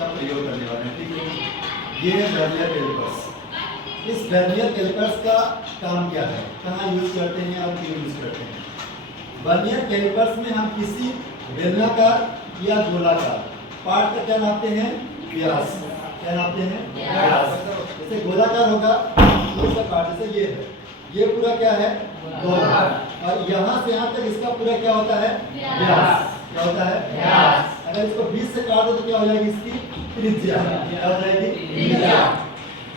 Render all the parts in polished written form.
का प्रयोग करने वाले हैं। ठीक है, ये है वर्नियर कैलिपर्स। इस वर्नियर कैलिपर्स का काम क्या है, कहाँ यूज करते हैं और क्यों यूज करते हैं? वर्नियर कैलिपर्स में हम किसी बेलनाकार या गोलाकार पार्ट का क्या नापते हैं? व्यास। क्या नापते हैं? व्यास। जैसे गोलाकार होगा तो इसका पार्ट जैसे ये है, ये पूरा क्या है? गोल। और यहाँ से यहाँ तक इसका पूरा क्या होता है? व्यास। क्या होता है? व्यास। अगर इसको 20 से काट दो तो क्या हो जाएगी? इसकी त्रिज्या। क्या हो जाएगी? त्रिज्या।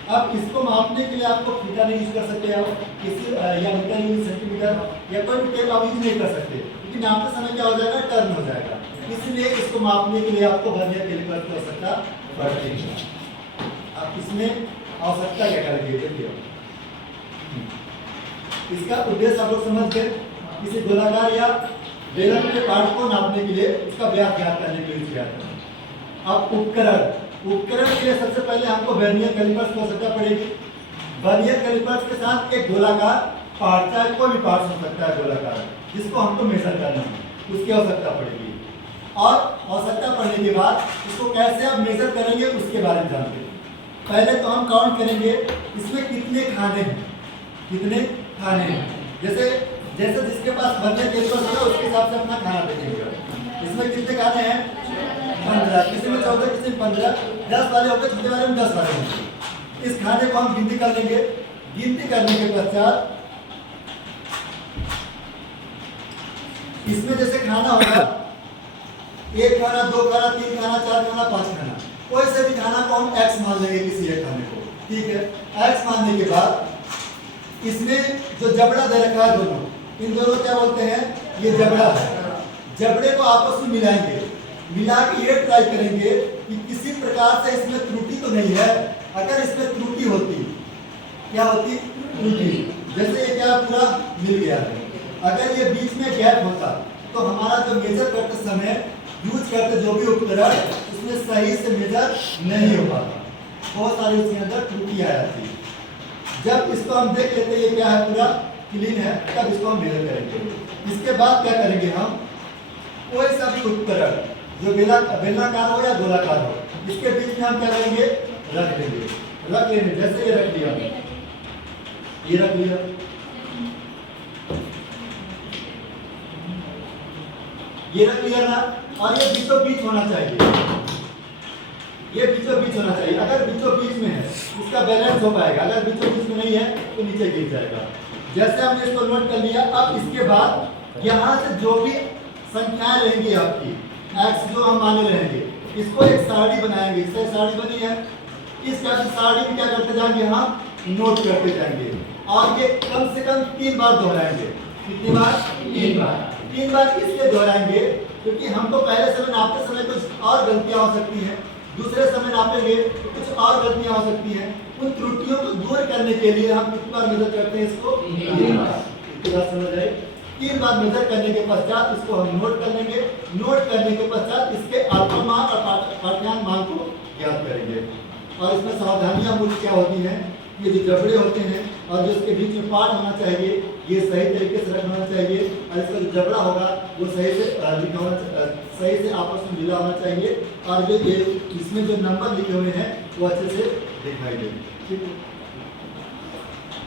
अब इसको मापने के लिए आपको फीटा नहीं यूज कर सकते आप, किसी या मीटर यूज, सेंटीमीटर या कोई भी टेप आप यूज नहीं कर सकते, क्योंकि नापते समय क्या हो जाएगा? टर्न हो जाएगा। इसलिए इसको मापने के लिए आपको वर्नियर कैलिपर की आवश्यकता पड़ती है। आप इसमें आवश्यकता क्या करेंगे? देखिए, इसका उद्देश्य आप लोग समझ गए। किसी गोलाकार या बेलन के पार्ट को नापने के लिए उसका व्यास ज्ञात करने के लिए किया जाता है। अब उपकरण के लिए सबसे पहले हमको वर्नियर कैलिपर्स की आवश्यकता पड़ेगी। वर्नियर कैलिपर्स के साथ एक गोलाकार पार्ट, चाहे कोई भी पार्ट हो सकता है गोलाकार, जिसको हमको मेजर करना है, उसकी आवश्यकता पड़ेगी। और आवश्यकता पड़ने के बाद इसको कैसे आप मेजर करेंगे उसके बारे में जानते हैं। पहले तो हम काउंट करेंगे इसमें कितने खाने हैं, कितने खाने हैं। जैसे जैसे जिसके पास वर्नियर कैलिपर्स होगा उसके हिसाब से अपना खाना देखेंगे। इसमें कितने खाने हैं? 15, किसी में 14, किसी में 15, 10 वाले होंगे, छोटे वाले में 10 वाले होंगे। इस खाने को हम गिनती कर लेंगे। गिनती करने के पश्चात इसमें जैसे खाना होगा, 1 खाना, 2 खाना, 3 खाना, 4 खाना, 5 खाना, कोई से भी खाना को हम x मान लेंगे किसी एक खाने को। ठीक है, x मानने के बाद इसमें जो जबड़ा दे रखा है दोनों, इन दोनों क्या बोलते हैं? ये जबड़ा है। जबड़े को आपस में मिलाएंगे, मिला के ये ट्राई करेंगे कि किसी प्रकार से इसमें त्रुटि तो नहीं है। अगर इसमें त्रुटि होती, क्या होती? त्रुटि। जैसे ये क्या पूरा मिल गया है, अगर ये बीच में गैप होता तो हमारा जो मेजर करते समय यूज करते जो भी उपकरण, उसमें सही से मेजर नहीं हो पाता, बहुत सारी उसके अंदर त्रुटि आ जाती। जब इसको हम देख लेते ये क्या है, पूरा क्लीन है, तब इसको हम मेजर करेंगे। इसके बाद क्या करेंगे हम? कोई सा भी उपकरण जो बेलनाकार हो या गोलाकार हो, इसके बीच में हम क्या करेंगे? रख लेंगे। जैसे ये रख लिया, ये रख लिया, ये रख लिया ना। और ये बीचों बीच होना चाहिए, ये बीचों बीच होना चाहिए। अगर बीचों बीच में है इसका बैलेंस हो पाएगा, अगर बीचों बीच में नहीं है तो नीचे गिर जाएगा। जैसे हमने इसको नोट कर लिया, अब इसके बाद यहाँ से जो भी संख्याएं रहेंगी आपकी, x जो हम माने रहेंगे, इसको एक सारणी बनाएंगे। इससे सारणी बनी है, इस सारणी में क्या करते जाएंगे? हम नोट करते जाएंगे और ये कम से कम 3 बार दोहराएंगे। कितनी बार? 3 बार। 3 बार इसलिए दोहराएंगे क्योंकि हमको पहले समय नापते समय कुछ और गलतियां हो सकती हैं, दूसरे समय नापेंगे तो कुछ और गलतियां हो सकती हैं। उन त्रुटियों को दूर करने के लिए हम कितनी बार मेजर करते हैं? इसको 3 बार। इतनी बात समझ आए? 3 बार मेजर करने के पश्चात इसको हम नोट कर लेंगे। नोट करने के पश्चात इसके अल्पमान और पाठ्यांक मान को ज्ञात करेंगे। और इसमें सावधानियां मुख्य क्या होती हैं? ये जो जबड़े होते हैं और जो इसके बीच में पार्ट होना चाहिए, ये सही तरीके से रखना चाहिए। और इसका जो जबड़ा होगा वो सही से सही से आपस में मिला होना चाहिए। और जो ये इसमें जो नंबर लिखे हुए हैं वो अच्छे से दिखाई देंगे। ठीक है।